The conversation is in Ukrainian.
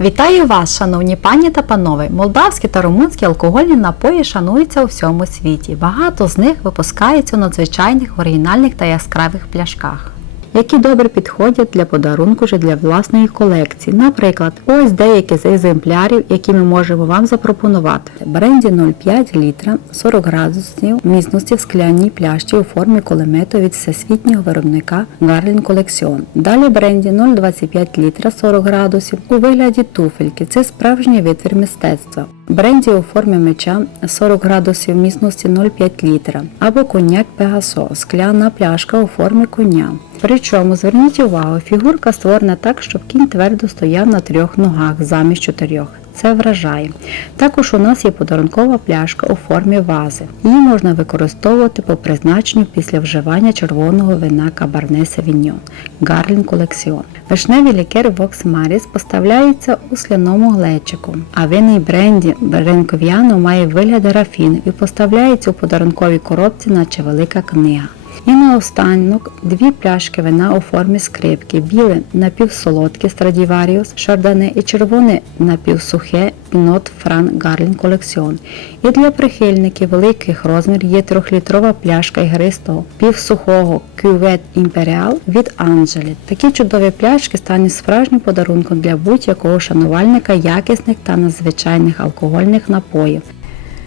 Вітаю вас, шановні пані та панове! Молдавські та румунські алкогольні напої шануються у всьому світі. Багато з них випускаються у надзвичайних, оригінальних та яскравих пляшках. Які добре підходять для подарунку чи для власної колекції. Наприклад, ось деякі з екземплярів, які ми можемо вам запропонувати. Бренді 0,5 літра 40 градусів міцності в скляній пляшці у формі кулемету від всесвітнього виробника Garland Collection. Далі бренді 0,25 літра 40 градусів у вигляді туфельки. Це справжній витвір мистецтва. Бренді у формі меча 40 градусів міцності 0,5 літра або коньяк Пегасо, скляна пляшка у формі коня. Причому зверніть увагу, фігурка створена так, щоб кінь твердо стояв на трьох ногах замість чотирьох. Це вражає. Також у нас є подарункова пляшка у формі вази. Її можна використовувати по призначенню після вживання червоного вина Cabernet Sauvignon Garland Collection. Вишневий лікер Vox Maris поставляється у сляному глечику, а винний бренді Бренков'яно має вигляд рафіну і поставляється у подарунковій коробці, наче велика книга. І наостанок дві пляшки вина у формі скрипки, біле напівсолодке Stradivarius Chardonnay і червоне напівсухе Pinot Franc Garland Collection. І для прихильників великих розмір є трьохлітрова пляшка ігристого півсухого Cuvette Imperial від Angeli. Такі чудові пляшки стануть справжнім подарунком для будь-якого шанувальника якісних та надзвичайних алкогольних напоїв.